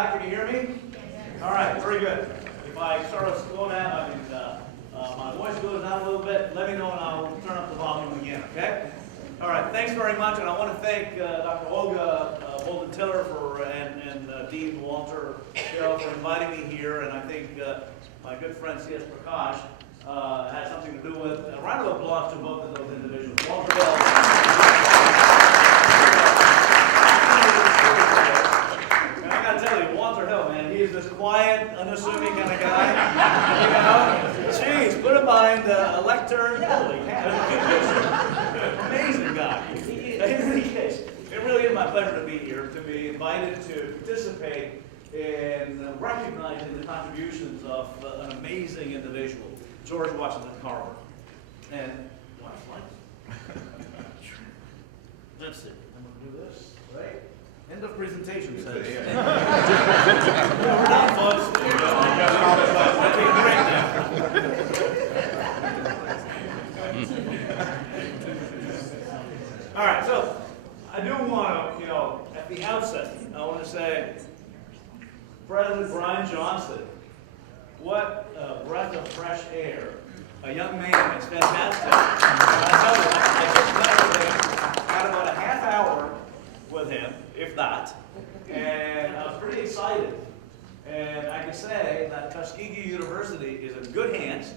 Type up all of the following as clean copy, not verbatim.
back. Can you hear me? All right, very good. If I sort of slow down, my voice goes down a little bit, let me know and I'll turn up the volume again, okay? All right, thanks very much, and I want to thank Dr. Olga Bolden-Tiller and Dean Walter for inviting me here, and I think my good friend C.S. Prakash had something to do with it. A round of applause to both of those individuals. Walter Bell. And I got to tell you, Walter Hill, man, he is this quiet, unassuming kind of guy. You know, jeez, put him behind a lectern. Holy cow. Amazing guy. In any case, it really is my pleasure to be here, to be invited to participate in recognizing the contributions of an amazing individual, George Washington Carver. And, that's it. I'm going to do this, right? End of presentation, says. We're done, folks. All right, so I do want to, at the outset, I want to say, President Brian Johnson, what a breath of fresh air. A young man, it's fantastic. I just met with him, had about a half hour with him, if that, and I was pretty excited. And I can say that Tuskegee University is in good hands,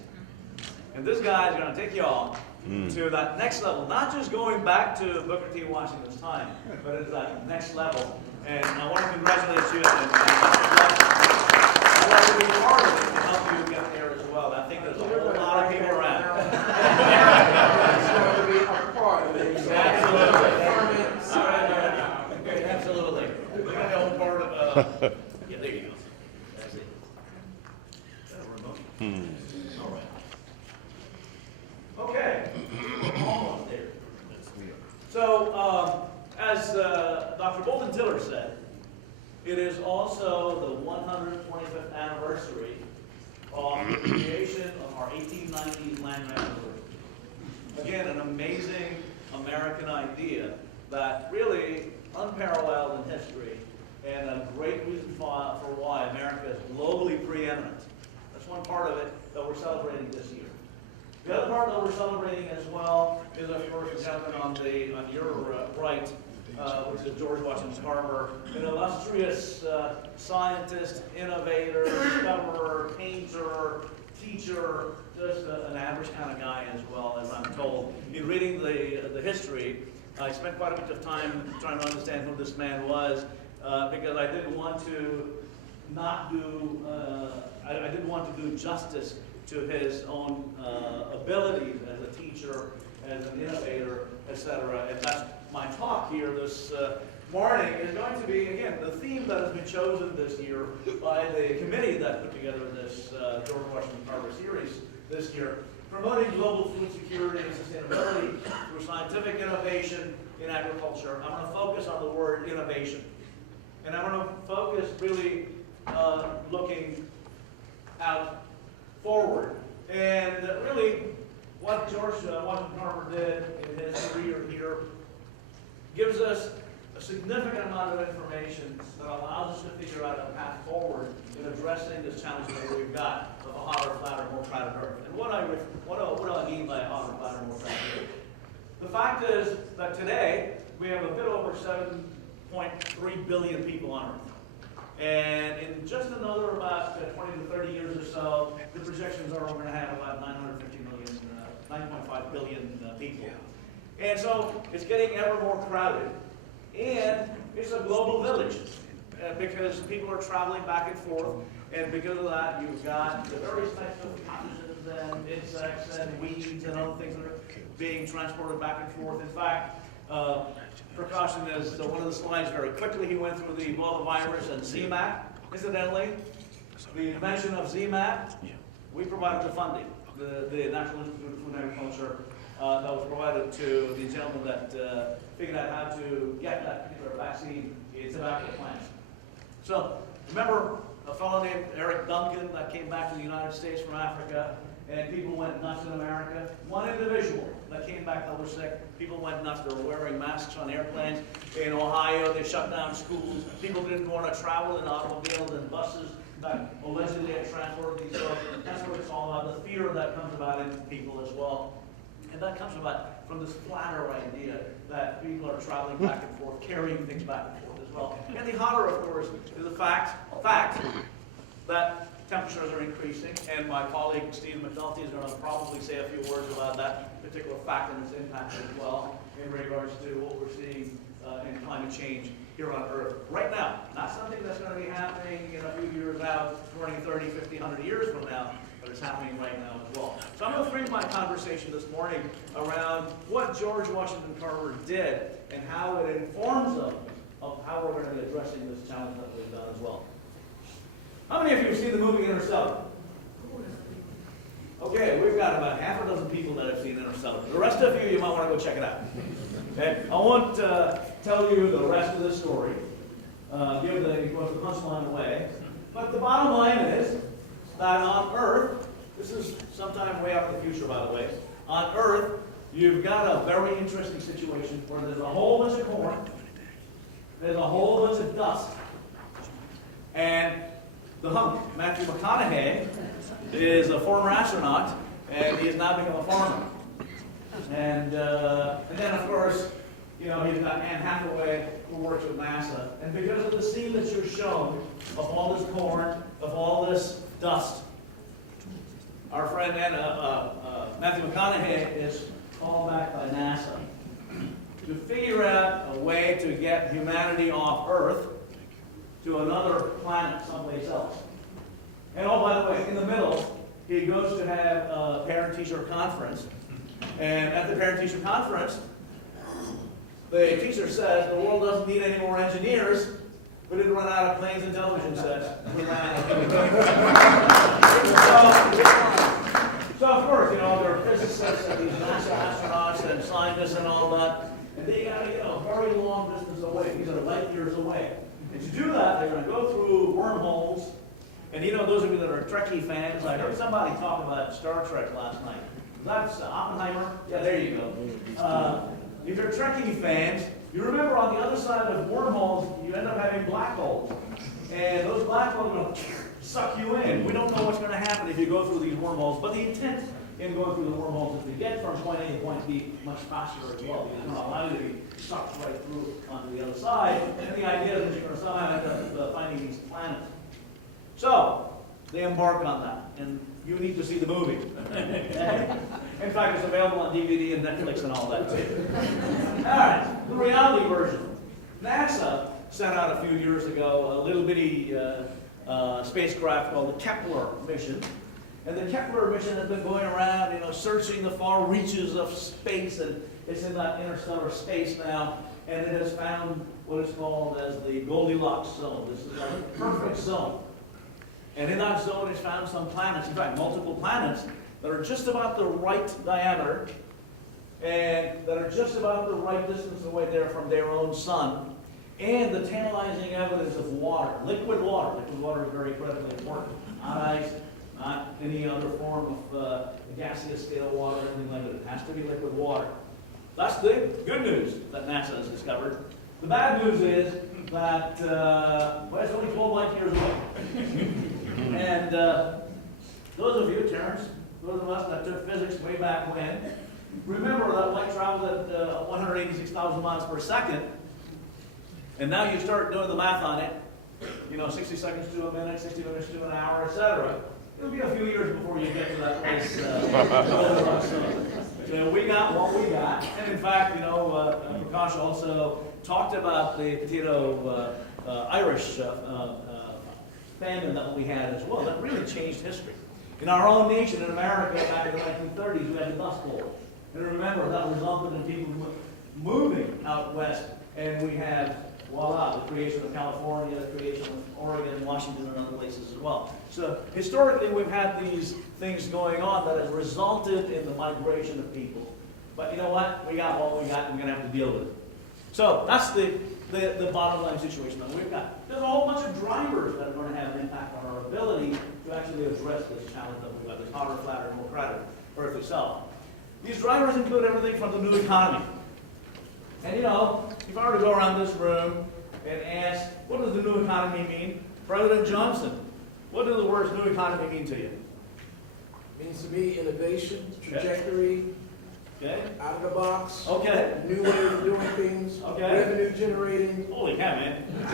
and this guy is going to take you all to that next level, not just going back to Booker T. Washington's time, but it's that next level. And I want to congratulate you, and I'd like to be part of it to help you get there as well. I think there's a whole lot of people around. Absolutely. Absolutely. We're going to hold part of, yeah, there you go. That's it. Is that a remote? All right. Okay. Almost there. So, as Dr. Bolden-Tiller said, it is also the 125th anniversary of the creation of our 1890 land grant university. Again, an amazing American idea that really unparalleled in history and a great reason for why America is globally preeminent. That's one part of it that we're celebrating this year. The other part that we're celebrating as well is, of course, the gentleman on your right, which is George Washington Carver, an illustrious scientist, innovator, discoverer, painter, teacher, just an average kind of guy as well, as I'm told. In reading the history, I spent quite a bit of time trying to understand who this man was, because I didn't want to I didn't want to do justice to his own abilities as a teacher, as an innovator, etc. And that's my talk here this morning is going to be, again, the theme that has been chosen this year by the committee that put together this George Washington Carver series this year, promoting global food security and sustainability through scientific innovation in agriculture. I'm going to focus on the word innovation. And I'm going to focus really looking out forward. And really, what George Washington Carver did in his career here gives us a significant amount of information that allows us to figure out a path forward in addressing this challenge that we've got of a hotter, flatter, more crowded Earth. And what do I mean by a hotter, flatter, more crowded Earth? The fact is that today we have a bit over 7.3 billion people on Earth. And in just another about 20 to 30 years or so, the projections are we're going to have about 9.5 billion people. And so it's getting ever more crowded. And it's a global village because people are traveling back and forth. And because of that, you've got the various types of pathogens and insects and weeds and other things that are being transported back and forth. In fact, precaution is one of the slides very quickly. He went through the Ebola virus and ZMapp. Incidentally, the invention of ZMapp, we provided the funding. The National Institute of Food and Agriculture that was provided to the gentleman that figured out how to get that particular vaccine in tobacco plants. So remember, a fellow named Eric Duncan that came back to the United States from Africa, and people went nuts in America. One individual that came back that was sick, people went nuts. They were wearing masks on airplanes. In Ohio, they shut down schools. People didn't want to travel in automobiles and buses that allegedly had transported these folks. That's what it's all about, the fear that comes about in people as well. And that comes about from this flatter idea that people are traveling back and forth, carrying things back and forth as well. And the horror, of course, is the fact that temperatures are increasing, and my colleague Steve McNulty is going to probably say a few words about that particular fact and its impact as well in regards to what we're seeing in climate change here on Earth right now. Not something that's going to be happening in a few years out, 20, 30, 50, 100 years from now, but it's happening right now as well. So I'm going to frame my conversation this morning around what George Washington Carver did and how it informs us of how we're going to be addressing this challenge that we've done as well. How many of you have seen the movie Interstellar? Okay, we've got about half a dozen people that have seen Interstellar. The rest of you might want to go check it out. Okay? I won't tell you the rest of the story, give the punchline away, but the bottom line is that on Earth, this is sometime way out in the future, by the way, on Earth, you've got a very interesting situation where there's a whole bunch of corn, there's a whole bunch of dust, and the hunk, Matthew McConaughey, is a former astronaut, and he has now become a farmer. And then, of course, you know, he's got Anne Hathaway, who works with NASA. And because of the scene that you're shown, of all this corn, of all this dust, our friend Matthew McConaughey is called back by NASA to figure out a way to get humanity off Earth to another planet someplace else. And oh, by the way, in the middle, he goes to have a parent-teacher conference. And at the parent-teacher conference, the teacher says the world doesn't need any more engineers. We didn't run out of planes and television sets. We ran out of so of course, you know, there are physicists and these NASA astronauts and scientists and all that. And they got to get a very long distance away. These are light years away. And to do that, they're going to go through wormholes. And you know, those of you that are Trekkie fans, I heard somebody talk about Star Trek last night. That's Oppenheimer? Yeah, there you go. If you're Trekkie fans, you remember on the other side of wormholes, you end up having black holes. And those black holes are going to suck you in. We don't know what's going to happen if you go through these wormholes, but the intent in going through the wormholes is to get from point A to point B much faster as well, because it's going to allow you to be sucked right through onto the other side. And the idea is that you're going to somehow end up finding these planets. So, they embark on that, and you need to see the movie. In fact, it's available on DVD and Netflix and all that too. All right, the reality version. NASA sent out a few years ago a little bitty spacecraft called the Kepler Mission. And the Kepler Mission has been going around, you know, searching the far reaches of space, and it's in that interstellar space now, and it has found what is called as the Goldilocks zone. This is like a perfect zone. And in that zone, it's found some planets, in fact, multiple planets, that are just about the right diameter and that are just about the right distance away there from their own sun. And the tantalizing evidence of water, liquid water. Liquid water is very critically important. Not ice, not any other form of gaseous state of water, anything like that. It has to be liquid water. That's the good news that NASA has discovered. The bad news is that, well, it's only 12 light years away. And those of you, Terrence, those of us that took physics way back when, remember that light travels at 186,000 miles per second, and now you start doing the math on it, you know, 60 seconds to a minute, 60 minutes to an hour, etc. It'll be a few years before you get to that place. So we got what we got, and in fact, you know, Prakash also talked about the potato Irish famine that we had as well. That really changed history. In our own nation, in America, back in the 1930s, we had the Dust Bowl. And remember, that resulted in people moving out west, and we had, voila, the creation of California, the creation of Oregon, Washington, and other places as well. So historically, we've had these things going on that has resulted in the migration of people. But you know what? We got what we got, and we're going to have to deal with it. So that's the the bottom line situation that we've got. There's a whole bunch of drivers that are going to have an impact on our ability to actually address this challenge that we've got, this hotter, flatter, more crowded Earth itself. These drivers include everything from the new economy. And you know, if I were to go around this room and ask, what does the new economy mean? President Johnson, what do the words new economy mean to you? Means to me innovation, trajectory, okay, out of the box, okay, new way of doing things, okay, revenue generating. Holy cow, man. I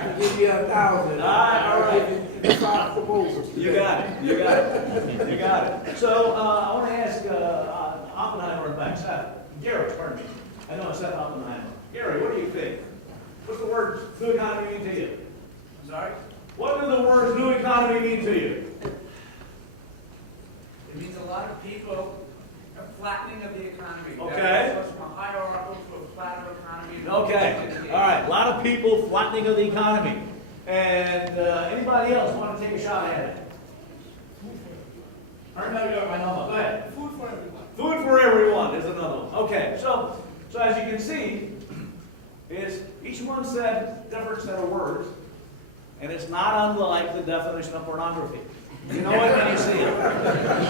can give you 1,000. All right. Give you 5 proposals. You got it, you got it, you got it. So I want to ask Oppenheimer and back, Seth, Gary, pardon me. I know I said Oppenheimer. Gary, what do you think? What's the words new economy mean to you? I'm sorry? What do the words new economy mean to you? It means a lot of people, a flattening of the economy. Okay. That goes from a hierarchical to a flatter economy. Okay. All right. A lot of people, flattening of the economy. And anybody else want to take a shot at it? I know. Go ahead. Food for everyone. Food for everyone is another one. Okay. So as you can see, is each one said different set of words, and it's not unlike the definition of pornography. You know it when you see it.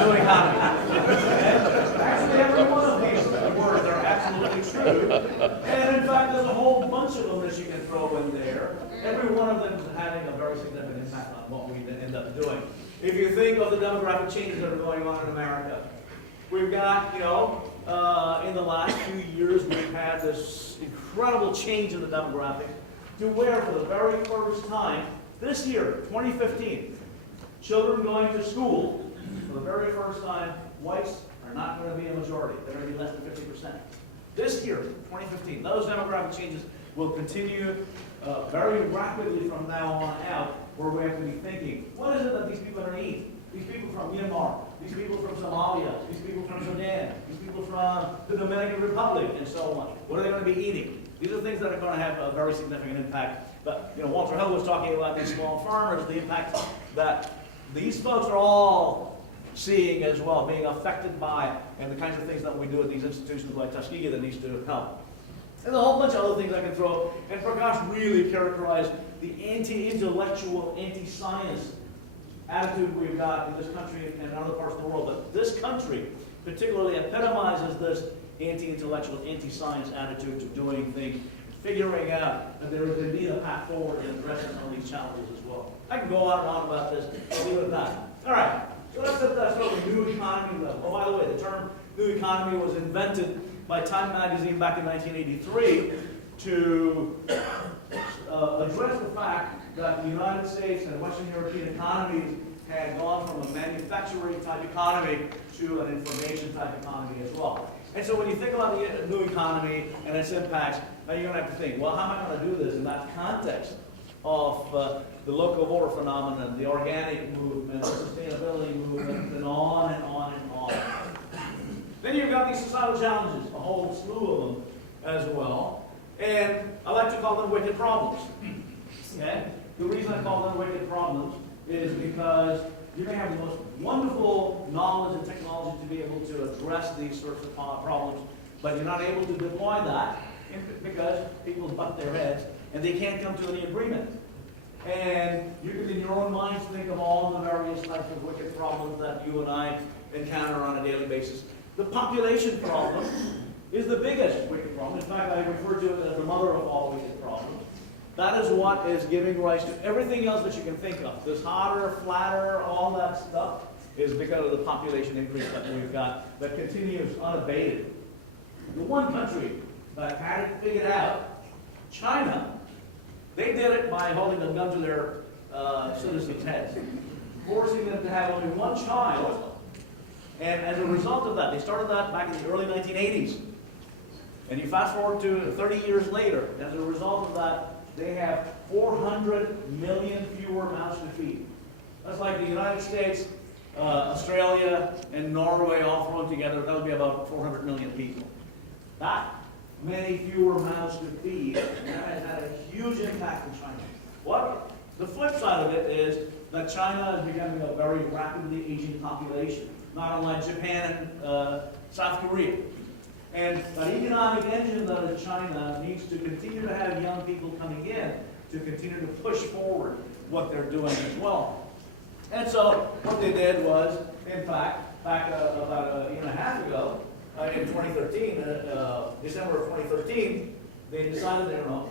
New economy. Okay? Actually, every one of these words are absolutely true. And in fact, there's a whole bunch of them that you can throw in there. Every one of them is having a very significant impact on what we end up doing. If you think of the demographic changes that are going on in America, we've got, you know, in the last few years, we've had this incredible change in the demographic to where, for the very first time, this year, 2015, children going to school, for the very first time, whites are not going to be a majority. They're going to be less than 50%. This year, 2015, those demographic changes will continue very rapidly from now on out, where we have to be thinking, what is it that these people are going to eat? These people from Myanmar, these people from Somalia, these people from Sudan, these people from the Dominican Republic, and so on. What are they going to be eating? These are things that are going to have a very significant impact. But, you know, Walter Hill was talking about these small farmers, the impact that these folks are all seeing as well, being affected by, and the kinds of things that we do at these institutions like Tuskegee that needs to help. And a whole bunch of other things I can throw, and Prakash really characterized the anti-intellectual, anti-science attitude we've got in this country and in other parts of the world. But this country particularly epitomizes this anti-intellectual, anti-science attitude to doing things, figuring out that there is indeed a path forward in addressing some of these challenges as well. I can go on and on about this, but leave it at that. All right, so let's set that sort of new economy level. Oh, by the way, the term new economy was invented by Time magazine back in 1983 to address the fact that the United States and Western European economies had gone from a manufacturing type economy to an information type economy as well. And so when you think about the new economy and its impacts, now you're going to have to think, well, how am I going to do this in that context of the locavore phenomenon, the organic movement, the sustainability movement, and on and on and on. Then you've got these societal challenges, a whole slew of them as well. And I like to call them wicked problems. Okay? The reason I call them wicked problems is because you may have the most wonderful knowledge and technology to be able to address these sorts of problems, but you're not able to deploy that because people butt their heads and they can't come to any agreement. And you can, in your own minds, think of all the various types of wicked problems that you and I encounter on a daily basis. The population problem is the biggest wicked problem. In fact, I refer to it as the mother of all wicked problems. That is what is giving rise to everything else that you can think of. This hotter, flatter, all that stuff is because of the population increase that we've got that continues unabated. The one country that had it figured out, China, they did it by holding a gun to their citizens' heads, forcing them to have only one child. And as a result of that, they started that back in the early 1980s. And you fast forward to 30 years later, as a result of that, they have 400 million fewer mouths to feed. That's like the United States, Australia, and Norway all thrown together. That would be about 400 million people. That many fewer mouths to feed, and that has had a huge impact in China. What? The flip side of it is that China is becoming a very rapidly aging population, not unlike Japan and South Korea. And that economic engine that is China needs to continue to have young people coming in to continue to push forward what they're doing as well. And so what they did was, in fact, back about a year and a half ago, in 2013, December of 2013, they decided they were going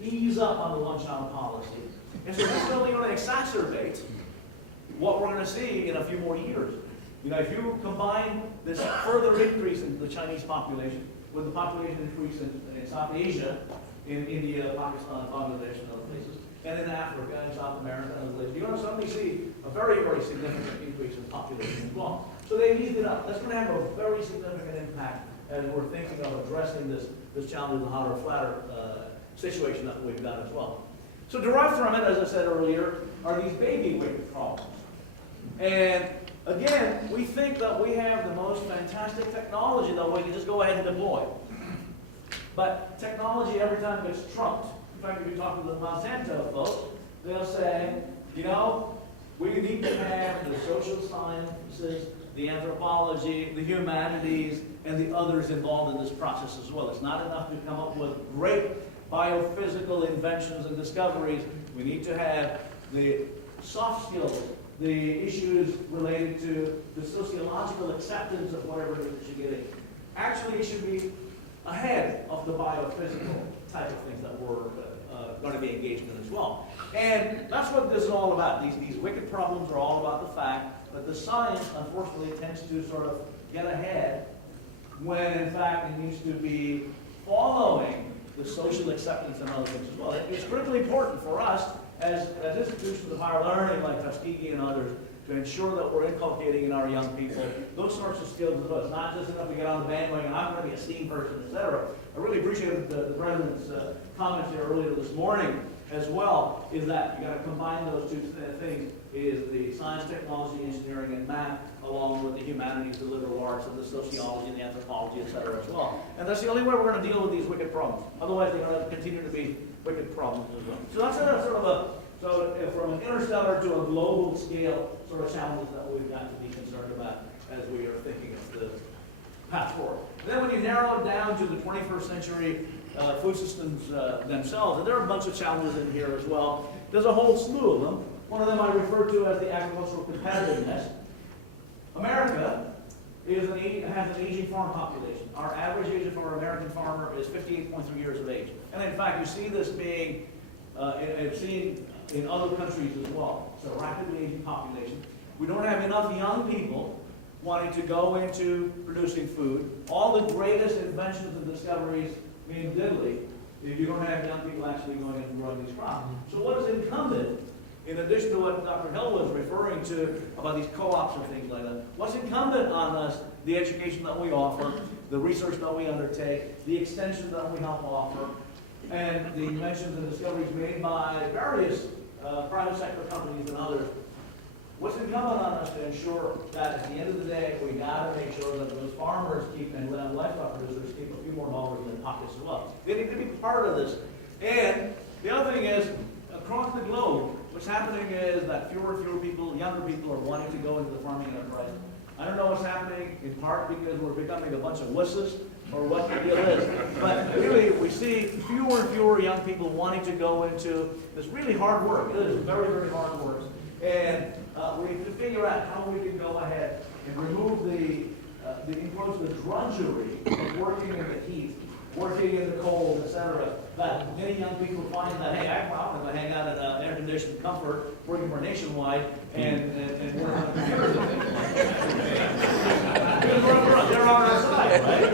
to ease up on the one-child policy. And so this is only going to exacerbate what we're going to see in a few more years. You know, if you combine this further increase in the Chinese population with the population increase in South Asia, in India, Pakistan, Bangladesh, and other places, and in Africa and South America and other places, you're going to suddenly see a very, very significant increase in population as well. So they eased it up. That's going to have a very significant impact as we're thinking of addressing this challenge of the hotter, flatter situation that we've got as well. So derived from it, as I said earlier, are these baby weight problems. And again, we think that we have the most fantastic technology that we can just go ahead and deploy. But technology every time gets trumped. In fact, if you talk to the Monsanto folks, they'll say, you know, we need to have the social sciences, the anthropology, the humanities, and the others involved in this process as well. It's not enough to come up with great biophysical inventions and discoveries. We need to have the soft skills, the issues related to the sociological acceptance of whatever it is that you're getting. Actually, it should be ahead of the biophysical type of things that we're going to be engaged in as well. And that's what this is all about. These wicked problems are all about the fact that the science, unfortunately, tends to sort of get ahead when, in fact, it needs to be following the social acceptance and other things as well. It's critically important for us as institutions of higher learning like Tuskegee and others to ensure that we're inculcating in our young people those sorts of skills as well. It's not just enough to get on the bandwagon, I'm going to be a STEAM person, etc. I really appreciated the President's comments here earlier this morning as well, is that you got to combine those two things, is the science, technology, engineering, and math, along with the humanities, the liberal arts, and the sociology, and the anthropology, etc. as well. And that's the only way we're going to deal with these wicked problems. Otherwise, they're going to continue to be wicked problems as well. So that's sort of a, from an interstellar to a global scale sort of challenges that we've got to be concerned about as we are thinking of the path forward. And then when you narrow it down to the 21st century food systems themselves, and there are a bunch of challenges in here as well. There's a whole slew of them. One of them I refer to as the agricultural competitiveness. America has an aging farm population. Our average age of our American farmer is 58.3 years of age. And in fact, you see this being seen in other countries as well. It's a rapidly aging population. We don't have enough young people wanting to go into producing food. All the greatest inventions and discoveries mean diddly if you don't have young people actually going in and growing these crops. So what is incumbent, in addition to what Dr. Hill was referring to about these co-ops and things like that, what's incumbent on us, the education that we offer, the research that we undertake, the extension that we help offer, and the inventions and discoveries made by various private sector companies and others. What's incumbent on us to ensure that at the end of the day, we got to make sure that those farmers keep, and livestock producers keep a few more dollars in their pockets as well. They need to be part of this. And the other thing is, across the globe, what's happening is that fewer and fewer people, younger people, are wanting to go into the farming enterprise. I don't know what's happening, in part because we're becoming a bunch of wusses, or what the deal is. But really, we see fewer and fewer young people wanting to go into this really hard work. It is very, very hard work. And we have to figure out how we can go ahead and remove the drudgery of working in the heat, working in the cold, etc. That many young people find that, hey, I'm going to hang out in air-conditioned comfort, working for Nationwide, and work on computers and things like that. They're on our side, right?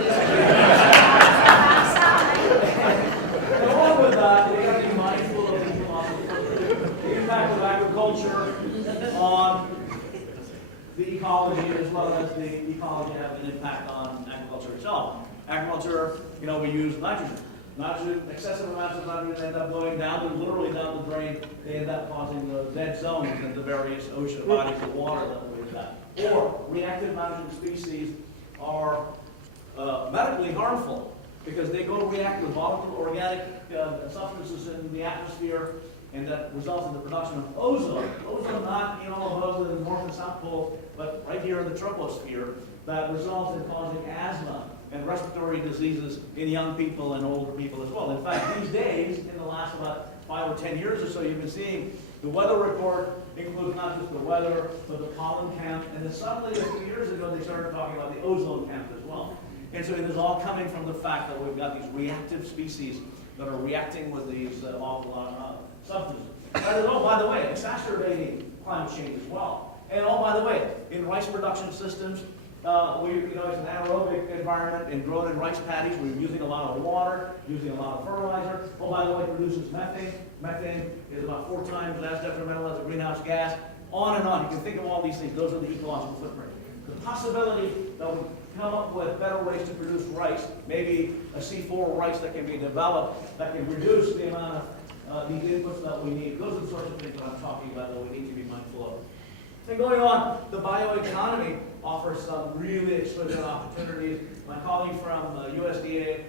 And along with that, we got to be mindful of the impact of agriculture on the ecology, as well as the ecology having an impact on agriculture itself. Agriculture, we use nitrogen. Excessive amounts of nitrogen end up going literally down the drain. They end up causing the dead zones in the various ocean bodies of water that we've got. Or reactive nitrogen species are medically harmful because they go to react with volatile organic substances in the atmosphere, and that results in the production of ozone. Ozone not in all of those in the North and South Pole, but right here in the troposphere, that results in causing asthma and respiratory diseases in young people and older people as well. In fact, these days, in the last about 5 or 10 years or so, you've been seeing the weather report includes not just the weather, but the pollen count, and then suddenly a few years ago they started talking about the ozone count as well. And so it is all coming from the fact that we've got these reactive species that are reacting with these awful substances. That is, oh, by the way, exacerbating climate change as well. And oh, by the way, in rice production systems, it's an anaerobic environment, and grown in rice paddies, we're using a lot of water, using a lot of fertilizer. Oh, by the way, it produces methane. Methane is about 4 times as detrimental as a greenhouse gas. On and on. You can think of all these things. Those are the ecological footprint. The possibility that we come up with better ways to produce rice, maybe a C4 rice that can be developed, that can reduce the amount of these inputs that we need. Those are the sorts of things that I'm talking about that we need to be mindful of. And going on, the bioeconomy offers some really exquisite opportunities. My colleague from USDA,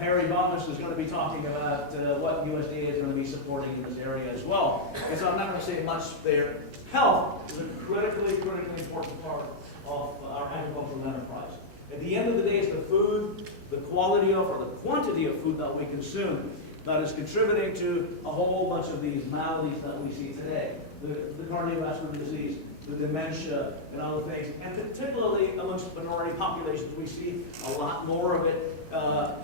Harry Bomas, is going to be talking about what USDA is going to be supporting in this area as well. And so I'm not going to say much there. Health is a critically important part of our agricultural enterprise. At the end of the day, it's the food, the quality of or the quantity of food that we consume that is contributing to a whole bunch of these maladies that we see today. The cardiovascular disease, the dementia, and other things. And particularly amongst minority populations, we see a lot more of it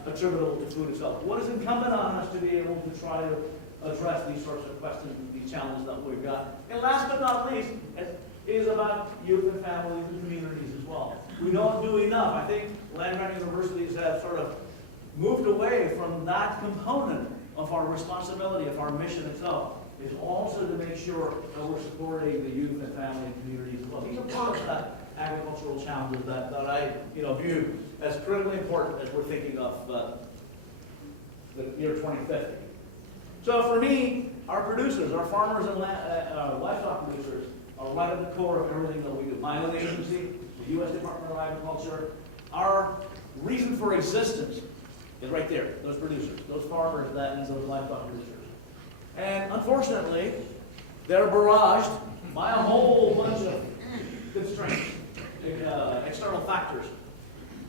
attributable to food itself. What is incumbent on us to be able to try to address these sorts of questions, these challenges that we've got? And last but not least, it is about youth and families and communities as well. We don't do enough. I think land-grant universities have sort of moved away from that component of our responsibility, of our mission itself, is also to make sure that we're supporting the youth and family and communities as well. These are part of that agricultural challenges that I view as critically important as we're thinking of the year 2050. So for me, our producers, our farmers and livestock producers are right at the core of everything that we do. My own agency, the U.S. Department of Agriculture, our reason for existence is right there, those producers, those farmers, and those livestock producers. And unfortunately, they're barraged by a whole bunch of constraints, external factors.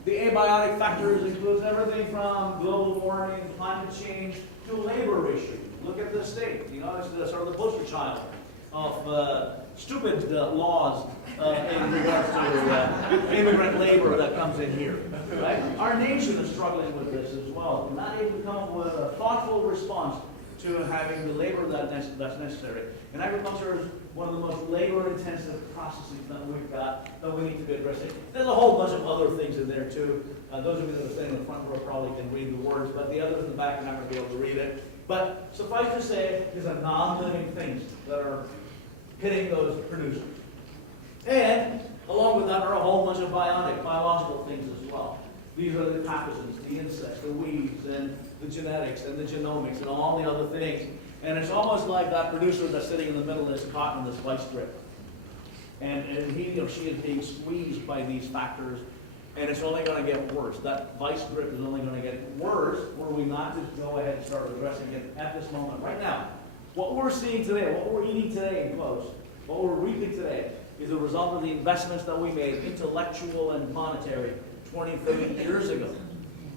The abiotic factors includes everything from global warming, climate change, to labor issues. Look at the state. It's sort of the poster child of stupid laws in regards to immigrant labor that comes in here. Right? Our nation is struggling with this as well. We're not able to come up with a thoughtful response to having the labor that's necessary. And agriculture is one of the most labor-intensive processes that we've got that we need to be addressing. There's a whole bunch of other things in there too. Those of you that are sitting in the front row probably can read the words, but the others in the back are not going to be able to read it. But suffice to say, these are non-living things that are hitting those producers. And along with that are a whole bunch of biological things as well. These are the pathogens, the insects, the weeds, and the genetics, and the genomics, and all the other things. And it's almost like that producer that's sitting in the middle is caught in this vice grip. And he or she is being squeezed by these factors, and it's only going to get worse. That vice grip is only going to get worse were we not just go ahead and start addressing it at this moment, right now. What we're seeing today, what we're eating today in close, what we're reaping today, is a result of the investments that we made, intellectual and monetary, 20, 30 years ago.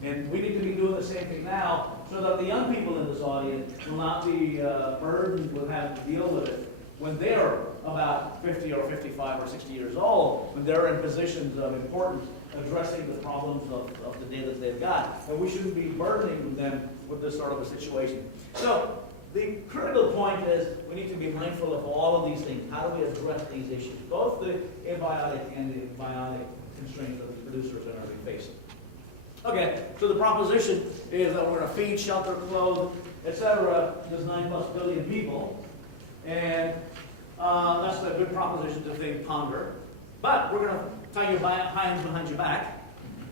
And we need to be doing the same thing now so that the young people in this audience will not be burdened with having to deal with it when they're about 50 or 55 or 60 years old, when they're in positions of importance addressing the problems of the day that they've got. And we shouldn't be burdening them with this sort of a situation. So the critical point is we need to be mindful of all of these things. How do we address these issues? Both the abiotic and the biotic constraints that the producers are going to be facing. Okay, so the proposition is that we're going to feed, shelter, clothe, etc. There's 9+ billion people, and that's a good proposition to ponder. But we're going to tie your hands behind your back,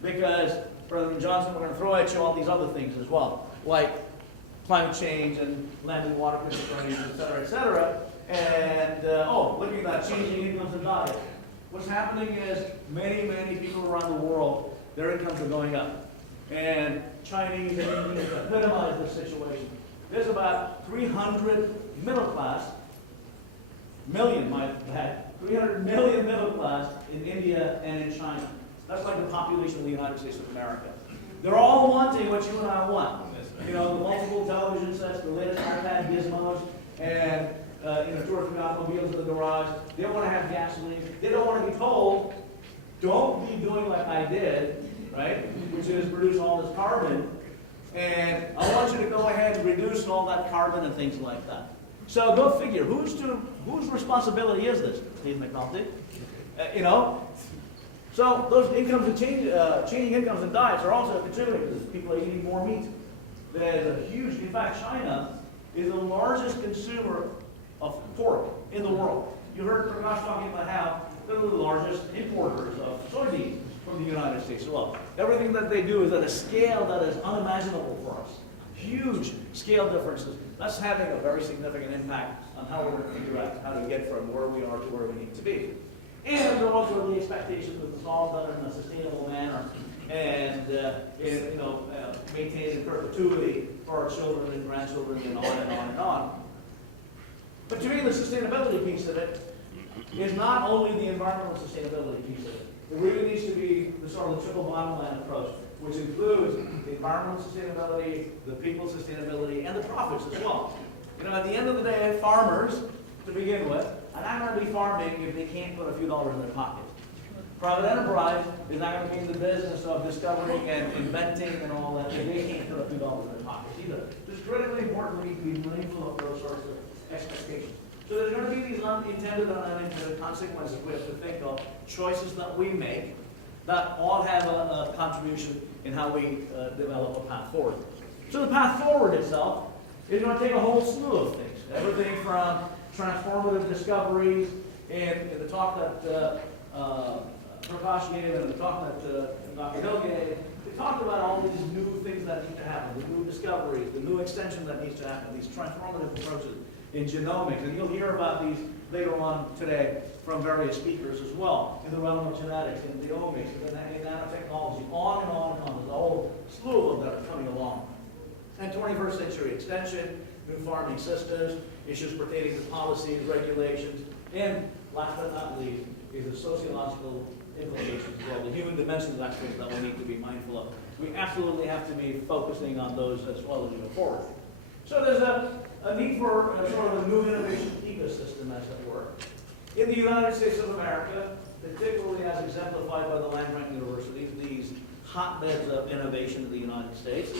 because President Johnson, we're going to throw at you all these other things as well, like climate change and land and water constraints, etc. And looking at that, changing incomes and diet. What's happening is many people around the world, their incomes are going up. And Chinese and Indians epitomize this situation. There's about 300 million middle class in India and in China. That's like the population of the United States of America. They're all wanting what you and I want. You know, the multiple television sets, the latest iPad gizmos, and you know, 2 or 3 automobiles in the garage. They don't want to have gasoline. They don't want to be told, don't be doing like I did, right? Which is produce all this carbon. And I want you to go ahead and reduce all that carbon and things like that. So go figure, whose responsibility is this, Steve McNulty? You know? So those incomes and changing incomes and diets are also contributing because people are eating more meat. There's a huge, in fact, China is the largest consumer of pork in the world. You heard Prakash talking about how they're the largest importers of soybeans from the United States. Well, everything that they do is at a scale that is unimaginable for us. Huge scale differences. That's having a very significant impact on how we're going to figure out how to get from where we are to where we need to be. And there are also the expectations of it's all done in a sustainable manner and you know, maintained in perpetuity for our children and grandchildren and on and on and on. But to me, the sustainability piece of it is not only the environmental sustainability piece of it. It really needs to be the sort of the triple bottom line approach, which includes the environmental sustainability, the people sustainability, and the profits as well. You know, at the end of the day, farmers, to begin with, are not going to be farming if they can't put a few dollars in their pocket. Private enterprise is not going to be in the business of discovering and inventing and all that if they can't put a few dollars in their pockets either. It's critically important we be mindful of those sorts of expectations. So there's going to be these unintended and unintended consequences we have to think of, choices that we make that all have a contribution in how we develop a path forward. So the path forward itself is going to take a whole slew of things. Everything from transformative discoveries in the talk that Prakash gave and the talk that Dr. Hill gave. They talked about all these new things that need to happen, the new discoveries, the new extension that needs to happen, these transformative approaches in genomics. And you'll hear about these later on today from various speakers as well, in the realm of genetics, in the omics, in nanotechnology, on and on and on. There's a whole slew of them that are coming along. And 21st century extension, new farming systems, issues pertaining to policies, regulations, and last but not least, is the sociological implications as well, the human dimensions aspects that we need to be mindful of. We absolutely have to be focusing on those as well as we go forward. So there's a need for sort of a new innovation ecosystem, as it were. In the United States of America, particularly as exemplified by the land-grant universities, these hotbeds of innovation in the United States,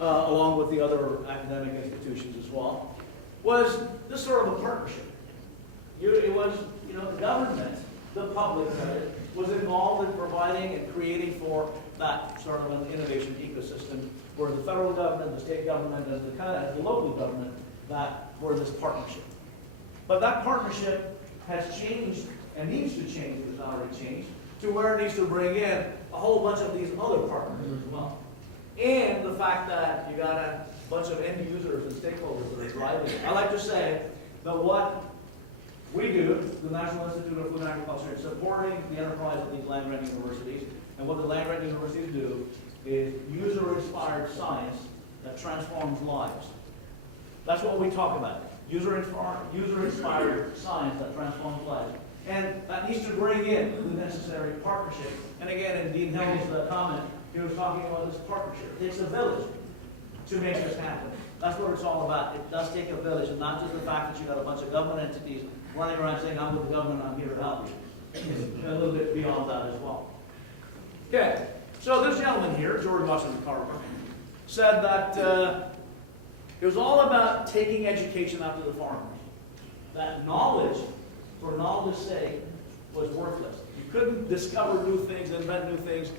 along with the other academic institutions as well, was this sort of a partnership. It was, you know, the government, the public, was involved in providing and creating for that sort of an innovation ecosystem where the federal government, the state government, and the local government that were this partnership. But that partnership has changed and needs to change, it has already changed, to where it needs to bring in a whole bunch of these other partners as well. And the fact that you got a bunch of end users and stakeholders that are driving it. I like to say that what we do, the National Institute of Food and Agriculture, is supporting the enterprise of these land-grant universities. And what the land-grant universities do is user-inspired science that transforms lives. That's what we talk about. User-inspired science that transforms lives. And that needs to bring in the necessary partnership. And again, in Dean Hill's comment, he was talking about this partnership. It takes a village to make this happen. That's what it's all about. It does take a village, and not just the fact that you got a bunch of government entities running around saying, I'm with the government, I'm here to help you. It's a little bit beyond that as well. Okay, so this gentleman here, George Washington Carver, said that it was all about taking education out to the farmers. That knowledge, for knowledge's sake, was worthless. You couldn't discover new things, invent new things,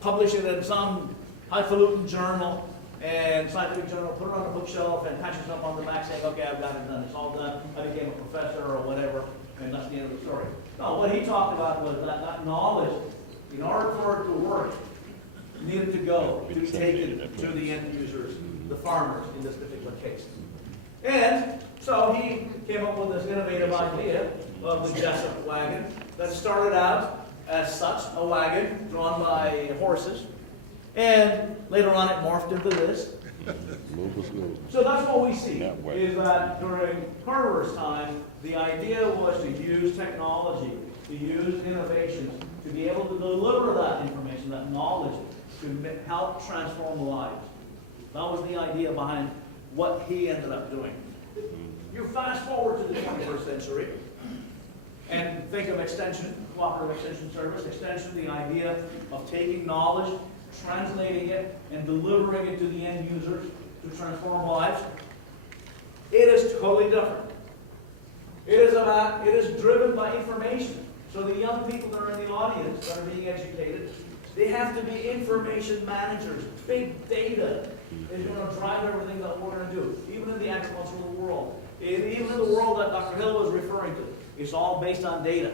publish it in some highfalutin journal, and scientific journal, put it on a bookshelf, and pat yourself on the back saying, okay, I've got it done, it's all done, I became a professor or whatever, and that's the end of the story. No, what he talked about was that knowledge, in order for it to work, needed to go to be taken to the end users, the farmers in this particular case. And so he came up with this innovative idea of the Jessup wagon that started out as such, a wagon drawn by horses, and later on it morphed into this. So that's what we see, is that during Carver's time, the idea was to use technology to use innovations to be able to deliver that information, that knowledge, to help transform lives. That was the idea behind what he ended up doing. You fast forward to the 21st century, and think of extension, cooperative extension service. Extension, the idea of taking knowledge, translating it, and delivering it to the end users to transform lives. It is totally different. It is driven by information. So the young people that are in the audience, that are being educated, they have to be information managers. Big data is going to drive everything that we're going to do, even in the agricultural world. Even in the world that Dr. Hill was referring to, it's all based on data.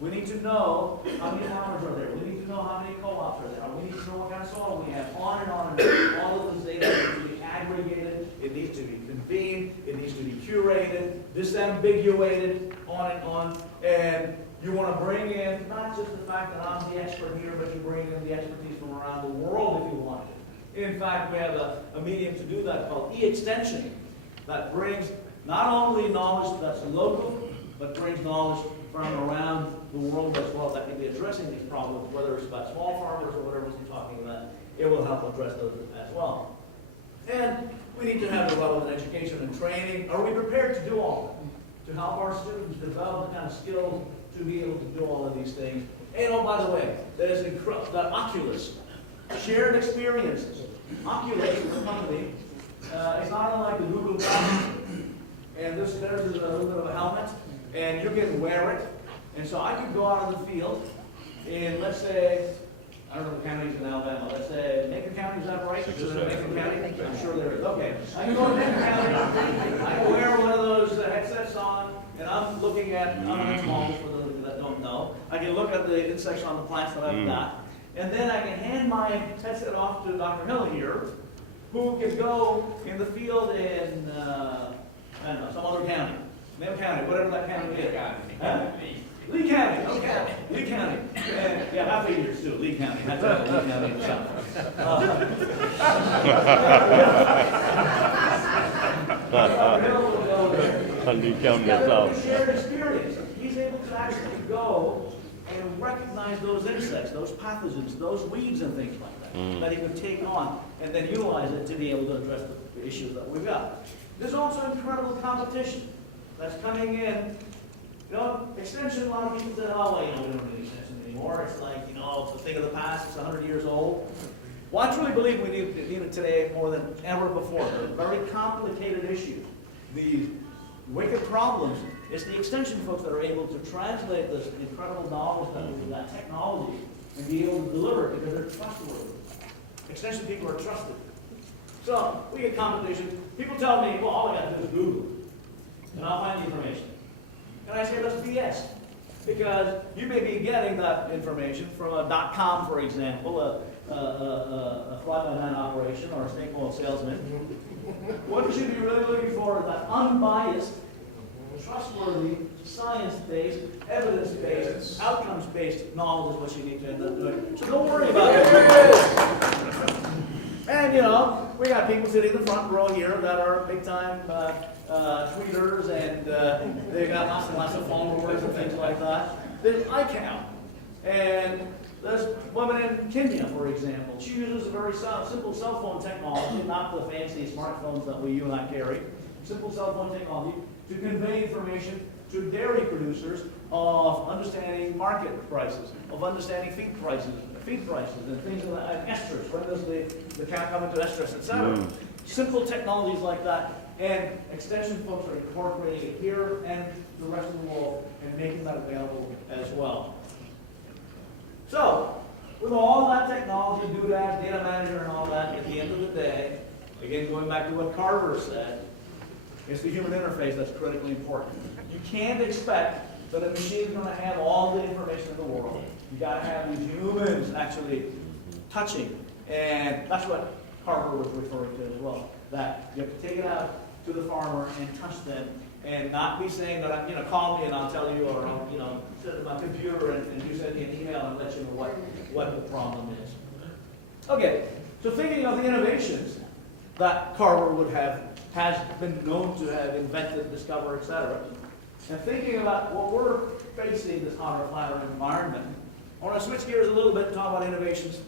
We need to know how many farmers are there. We need to know how many co-ops are there. We need to know what kind of soil we have, on and on. And all of this data needs to be aggregated. It needs to be convened. It needs to be curated, disambiguated, on and on. And you want to bring in not just the fact that I'm the expert here, but you bring in the expertise from around the world if you want it. In fact, we have a medium to do that called e-extension that brings not only knowledge that's local, but brings knowledge from around the world as well that can be addressing these problems, whether it's about small farmers or whatever we're talking about. It will help address those as well. And we need to have the relevant education and training. Are we prepared to do all of it? To help our students develop the kind of skills to be able to do all of these things. And oh, by the way, there's that Oculus, shared experiences. Oculus is a company. It's not unlike the Google Glass. And there's a little bit of a helmet, and you can wear it. And so I could go out in the field in, let's say, I don't know the counties in Alabama. Let's say Macon County, is that right? Is there Macon County? I'm sure there is. Okay. I can go to Macon County. I can wear one of those headsets on, and I'm looking at, I'm an entomologist for those that don't know. I can look at the insects on the plants that I've got. And then I can hand my headset off to Dr. Hill here, who can go in the field in, I don't know, some other county. Name county, whatever that county is. Huh? Lee County, okay. Lee County. And, yeah, I figured too, Lee County. That's Lee County itself. Lee County itself. Shared experience. He's able to actually go and recognize those insects, those pathogens, those weeds and things like that, that he would take on and then utilize it to be able to address the issues that we've got. There's also incredible competition that's coming in. You know, extension, a lot of people say, oh, well, you know, we don't need extension anymore. It's like, you know, it's a thing of the past. It's 100 years old. Well, I truly believe we need it today more than ever before. They're very complicated issues. These wicked problems. It's the extension folks that are able to translate this incredible knowledge, that technology, and be able to deliver it because they're trustworthy. Extension people are trusted. So, we get competition. People tell me, well, all I got to do is Google, and I'll find the information. And I say, that's BS. Because you may be getting that information from a .com, for example, a fly-by-night operation or a snake oil salesman. What you should be really looking for is that unbiased, trustworthy, science-based, evidence-based, outcomes-based knowledge is what you need to end up doing. So don't worry about it. And, you know, we got people sitting in the front row here that are big-time tweeters, and they've got lots and lots of followers and things like that. There's ICAO, and there's a woman in Kenya, for example. She uses a very simple cell phone technology, not the fancy smartphones that you and I carry. Simple cell phone technology to convey information to dairy producers of understanding market prices, of understanding feed prices, and things like estrus. When does the cow come into estrus, etc. Simple technologies like that. And extension folks are incorporating it here and the rest of the world and making that available as well. So, with all that technology, doodad, data manager and all that, at the end of the day, again going back to what Carver said, it's the human interface that's critically important. You can't expect that a machine is going to have all the information in the world. You got to have these humans actually touching. And that's what Carver was referring to as well. That you have to take it out to the farmer and touch them, and not be saying that, you know, call me and I'll tell you, or I'll, you know, sit at my computer and you send me an email and let you know what the problem is. Okay, so thinking of the innovations that Carver has been known to have invented, discovered, etc., and thinking about what we're facing this hotter, flatter environment, I want to switch gears a little bit and talk about innovations,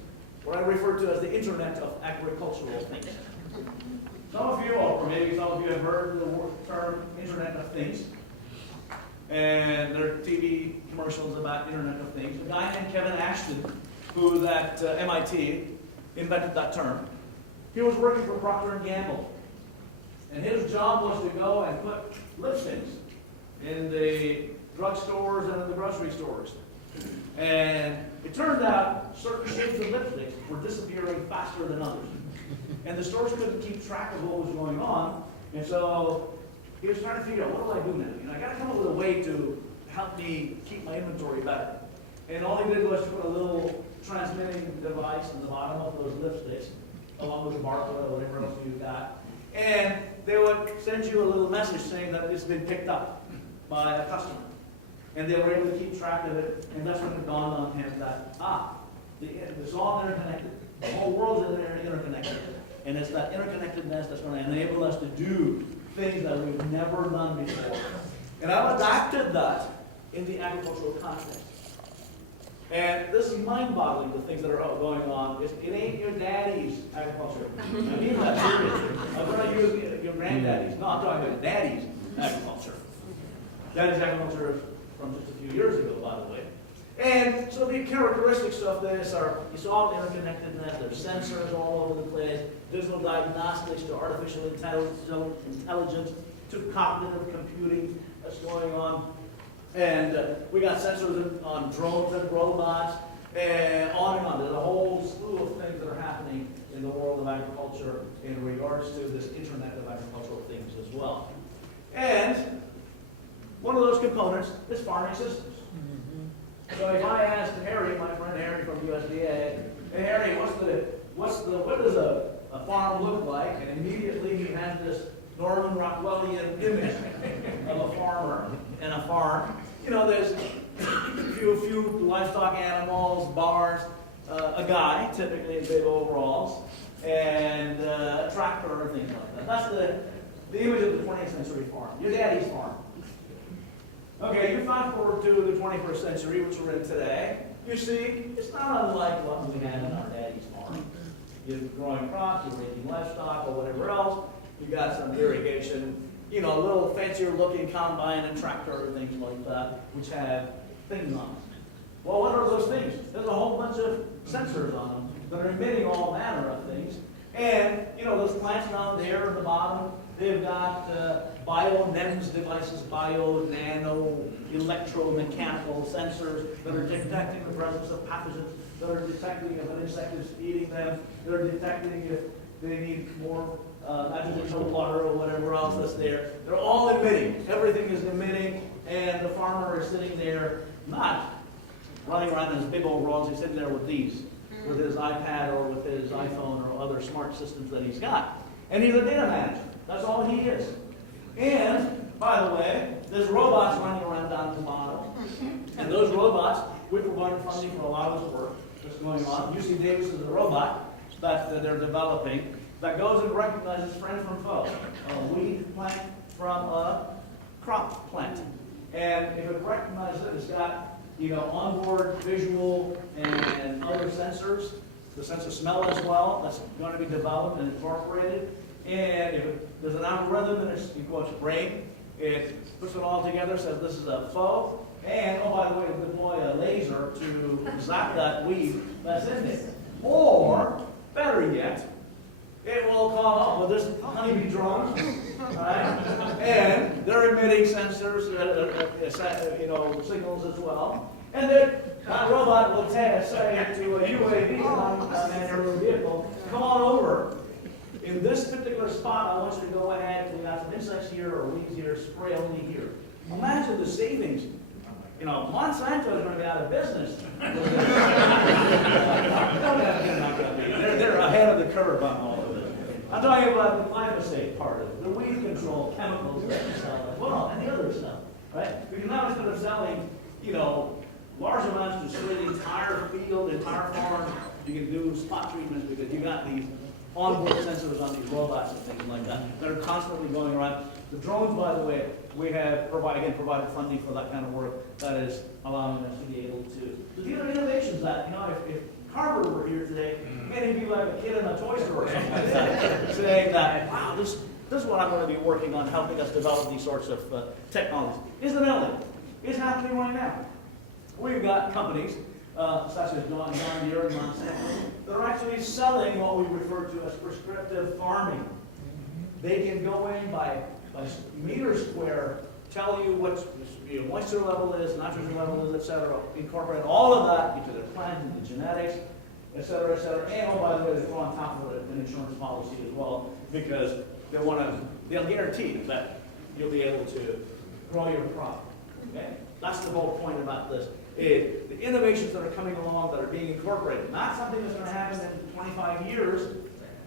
what I refer to as the Internet of Agricultural Things. Some of you, or maybe some of you have heard the term Internet of Things, and there are TV commercials about Internet of Things. A guy named Kevin Ashton, who's at MIT, invented that term. He was working for Procter & Gamble, and his job was to go and put lipsticks in the drugstores and in the grocery stores. And it turned out certain shades of lipsticks were disappearing faster than others. And the stores couldn't keep track of what was going on. And so he was trying to figure out, what do I do now? You know, I got to come up with a way to help me keep my inventory better. And all he did was put a little transmitting device in the bottom of those lipsticks, along with the barcode or whatever else you got. And they would send you a little message saying that it's been picked up by a customer. And they were able to keep track of it, and that's when it dawned on him that, it's all interconnected. The whole world is interconnected. And it's that interconnectedness that's going to enable us to do things that we've never done before. And I've adapted that in the agricultural context. And this is mind-boggling, the things that are going on. It ain't your daddy's agriculture. I mean that seriously. I'm going to use your granddaddy's. No, I'm talking about daddy's agriculture. Daddy's agriculture is from just a few years ago, by the way. And so the characteristics of this are, it's all interconnectedness, there's sensors all over the place, digital diagnostics to artificial intelligence to cognitive computing that's going on. And we got sensors on drones and robots, and on and on. There's a whole slew of things that are happening in the world of agriculture in regards to this Internet of Agricultural Things as well. And one of those components is farming systems. So if I asked Harry, my friend Harry from USDA, hey Harry, what does a farm look like? And immediately he has this Norman Rockwellian image of a farmer and a farm. You know, there's a few livestock animals, barns, a guy, typically in big overalls, and a tractor and things like that. That's the image of the 20th century farm, your daddy's farm. Okay, you fast forward to the 21st century, which we're in today. You see, it's not unlike what we had in our daddy's farm. You're growing crops, you're raising livestock, or whatever else. You got some irrigation, you know, a little fancier looking combine and tractor and things like that, which have things on them. Well, what are those things? There's a whole bunch of sensors on them that are emitting all manner of things. And, you know, those plants down there at the bottom, they've got bio-NEMS devices, bio-nano electromechanical sensors that are detecting the presence of pathogens, that are detecting if an insect is eating them, that are detecting if they need more nitrogen water or whatever else that's there. They're all emitting. Everything is emitting, and the farmer is sitting there not running around in his big old rods. He's sitting there with these, with his iPad or with his iPhone or other smart systems that he's got. And he's a data manager. That's all he is. And, by the way, there's robots running around down at the bottom. And those robots, we provided funding for a lot of this work that's going on. UC Davis is a robot that they're developing that goes and recognizes friend from foe, a weed plant from a crop plant. And if it recognizes it, it's got, you know, onboard visual and other sensors. The sense of smell as well, that's going to be developed and incorporated. And if there's an algorithm in its, in quotes, brain, it puts it all together, says this is a foe, and, oh, by the way, deploy a laser to zap that weed that's in there. Or, better yet, it will call up, well, there's honeybee drones, right? And they're emitting sensors, you know, signals as well. And then that robot will say to a UAV, non-manned vehicle, come on over. In this particular spot, I want you to go ahead, we got some insects here or weeds here, spray only here. Imagine the savings. You know, Monsanto is going to be out of business. They're ahead of the curve on all of this. I'm talking about the glyphosate part of it, the weed control chemicals that you sell as well, and the other stuff, right? Because now instead of selling, you know, large amounts to spray the entire field, the entire farm, you can do spot treatments because you got these onboard sensors on these robots and things like that that are constantly going around. The drones, by the way, we have provided funding for that kind of work that is allowing us to be able to. These are innovations that, if Carver were here today, man, he'd be like a kid in a toy store or something like that, saying that, wow, this is what I'm going to be working on, helping us develop these sorts of technologies. Incidentally, it's happening right now. We've got companies, such as John Deere and Monsanto, that are actually selling what we refer to as prescriptive farming. They can go in by meter square, tell you what your moisture level is, nitrogen level is, et cetera, incorporate all of that into their plant, into genetics, et cetera, and oh, by the way, they throw on top of it an insurance policy as well, because they'll guarantee that you'll be able to grow your crop. Okay? That's the whole point about this. The innovations that are coming along that are being incorporated, not something that's going to happen in 25 years,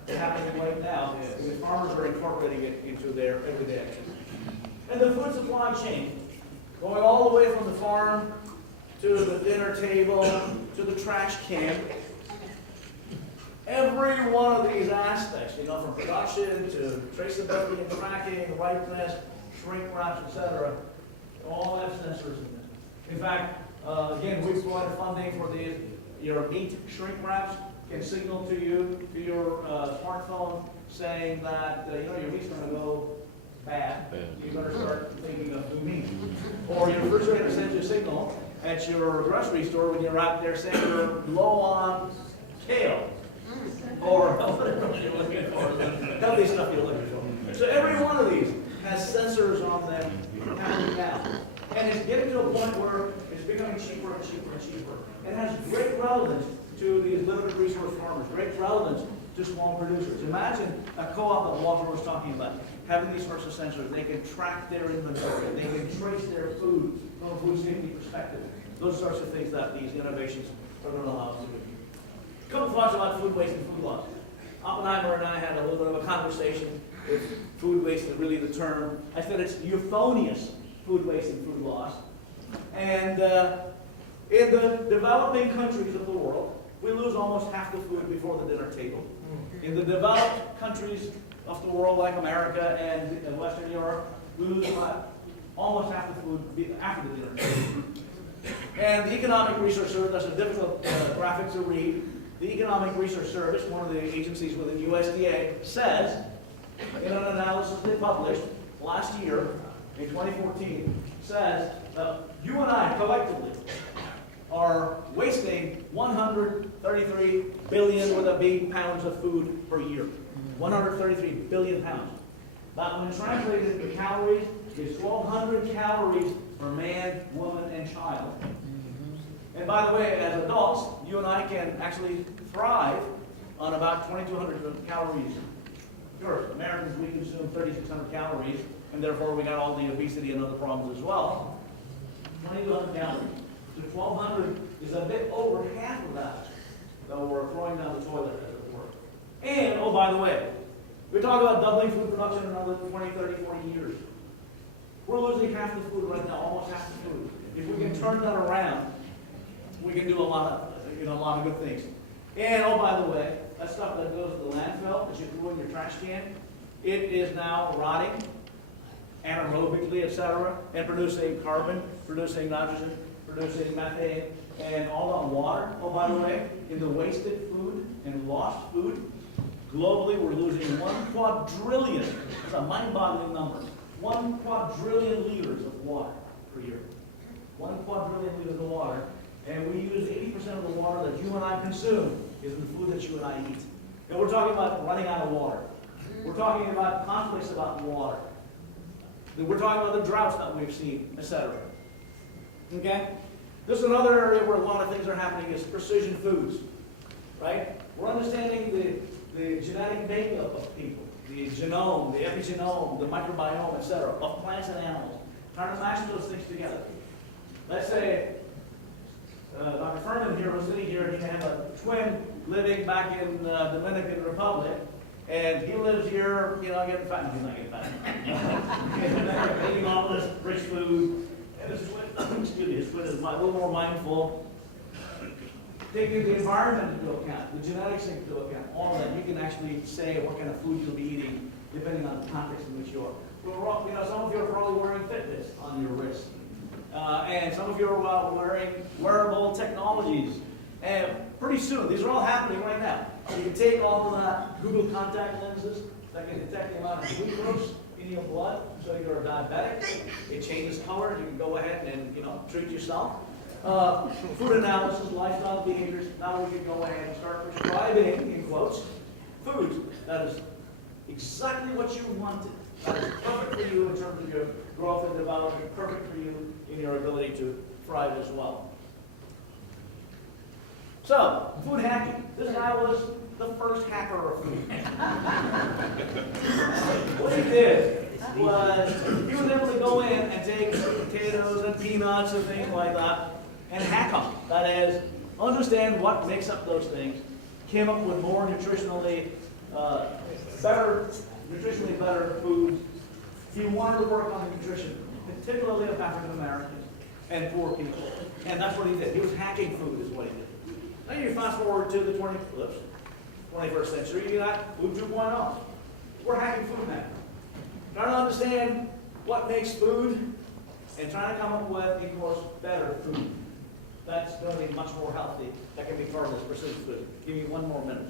it's happening right now, because farmers are incorporating it into their everyday activity. And the food supply chain, going all the way from the farm to the dinner table to the trash can. Every one of these aspects, from production to traceability and tracking, ripeness, shrink wraps, etc., all have sensors in them. In fact, again, we've provided funding for your meat shrink wraps can signal to you, to your smartphone, saying that your meat's going to go bad. You better start thinking of new meat. Or your refrigerator sends you a signal at your grocery store when you're out there saying you're low on kale. Or whatever you're looking for, healthy stuff you're looking for. So every one of these has sensors on them counting down. And it's getting to a point where it's becoming cheaper and cheaper and cheaper. It has great relevance to these limited resource farmers, great relevance to small producers. Imagine a co-op that Walter was talking about, having these sorts of sensors. They can track their inventory, they can trace their food from a food safety perspective. Those sorts of things that these innovations are going to allow us to do. A couple thoughts about food waste and food loss. Oppenheimer and I had a little bit of a conversation if food waste is really the term. I said it's euphonious food waste and food loss. And in the developing countries of the world, we lose almost half the food before the dinner table. In the developed countries of the world, like America and Western Europe, we lose almost half the food after the dinner table. And the Economic Research Service, that's a difficult graphic to read. The Economic Research Service, one of the agencies within USDA, says, in an analysis they published last year, in 2014, says that you and I collectively are wasting 133 billion with a B pounds of food per year. 133 billion pounds. That when translated into calories is 1,200 calories per man, woman, and child. And by the way, as adults, you and I can actually thrive on about 2,200 calories. Sure, Americans, we consume 3,600 calories, and therefore we got all the obesity and other problems as well. 2,200 calories. So 1,200 is a bit over half of that we're throwing down the toilet, as it were. And, oh, by the way, we talk about doubling food production in another 20, 30, 40 years. We're losing half the food right now, almost half the food. If we can turn that around, we can do a lot of good things. And, oh, by the way, that stuff that goes to the landfill that you threw in your trash can, it is now rotting anaerobically, etc., and producing carbon, producing nitrogen, producing methane, and all on water. Oh, by the way, in the wasted food and lost food, globally we're losing 1 quadrillion, it's a mind-boggling number, 1 quadrillion liters of water per year. 1 quadrillion liters of water, and we use 80% of the water that you and I consume is in the food that you and I eat. And we're talking about running out of water. We're talking about conflicts about water. We're talking about the droughts that we've seen, etc. Okay? This is another area where a lot of things are happening is precision foods, right? We're understanding the genetic makeup of people, the genome, the epigenome, the microbiome, etc., of plants and animals. Trying to match those things together. Let's say Dr. Furman here was sitting here and he had a twin living back in the Dominican Republic, and he lives here, getting fat. No, he's not getting fat. Eating all this rich food. And his twin is a little more mindful. Taking the environment into account, the genetics into account, all of that, you can actually say what kind of food you'll be eating depending on the context in which you are. some of you are probably wearing Fitbits on your wrist. And some of you are wearing wearable technologies. And pretty soon, these are all happening right now. You can take all of the Google contact lenses that can detect the amount of glucose in your blood, so you're a diabetic. It changes color, you can go ahead and treat yourself. Food analysis, lifestyle behaviors. Now we can go ahead and start prescribing, in quotes, food that is exactly what you wanted. That is perfect for you in terms of your growth and development, perfect for you in your ability to thrive as well. So, food hacking. This guy was the first hacker of food. What he did was he was able to go in and take potatoes and peanuts and things like that and hack them. That is, understand what makes up those things, came up with more nutritionally better foods. He wanted to work on the nutrition, particularly of African Americans and poor people. And that's what he did. He was hacking food is what he did. Now you fast forward to the 21st century, you got Food 2.0. We're hacking food now. Trying to understand what makes food and trying to come up with, of course, better food. That's going to be much more healthy. That can be part of this precision food. Give me one more minute.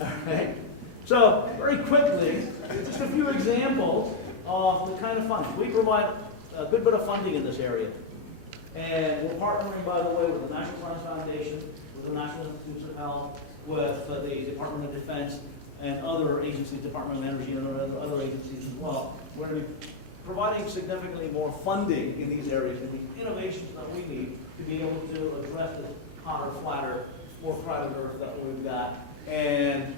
All right. So, very quickly, just a few examples of the kind of funding. We provide a good bit of funding in this area. And we're partnering, by the way, with the National Science Foundation, with the National Institutes of Health, with the Department of Defense, and other agencies, Department of Energy, and other agencies as well. We're going to be providing significantly more funding in these areas and the innovations that we need to be able to address this hotter, flatter, more crowded earth that we've got. And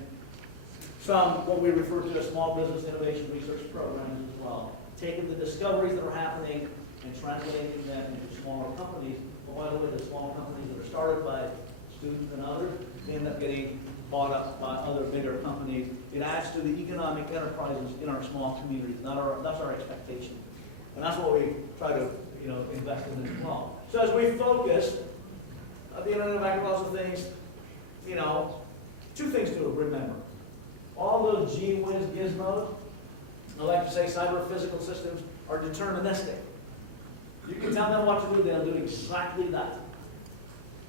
some, what we refer to as small business innovation research programs as well. Taking the discoveries that are happening and translating them into smaller companies. But by the way, the small companies that are started by students and others, they end up getting bought up by other bigger companies. It adds to the economic enterprises in our small communities. That's our expectation. And that's what we try to invest in as well. So as we focus, at the Internet of Agricultural Things, two things to remember. All those gee-whiz gizmos, I like to say Cyberphysical Systems, are deterministic. You can tell them what to do, they'll do exactly that.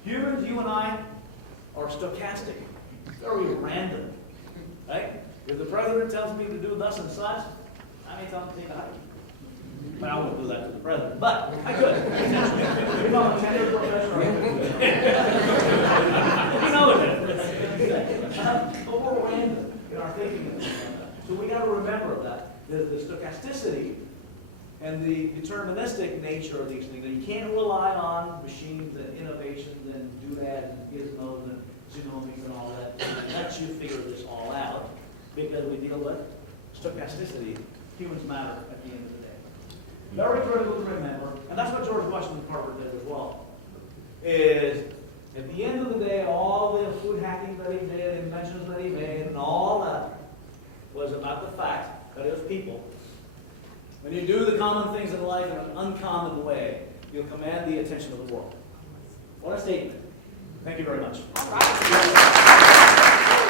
Humans, you and I, are stochastic, very random, right? If the president tells me to do thus and such, I may tell him to take a hike. But I won't do that to the president, but I could. If I'm a tenured professor, I could. You know it. But we're random in our thinking. So we got to remember that. The stochasticity and the deterministic nature of these things. You can't rely on machines and innovations and doodads and gizmos and genomics and all that. Let you figure this all out because we deal with stochasticity. Humans matter at the end of the day. Very critical to remember, and that's what George Washington Carver did as well, is at the end of the day, all the food hacking that he did, inventions that he made, and all that was about the fact that it was people. When you do the common things in life in an uncommon way, you'll command the attention of the world. What a statement. Thank you very much. All right.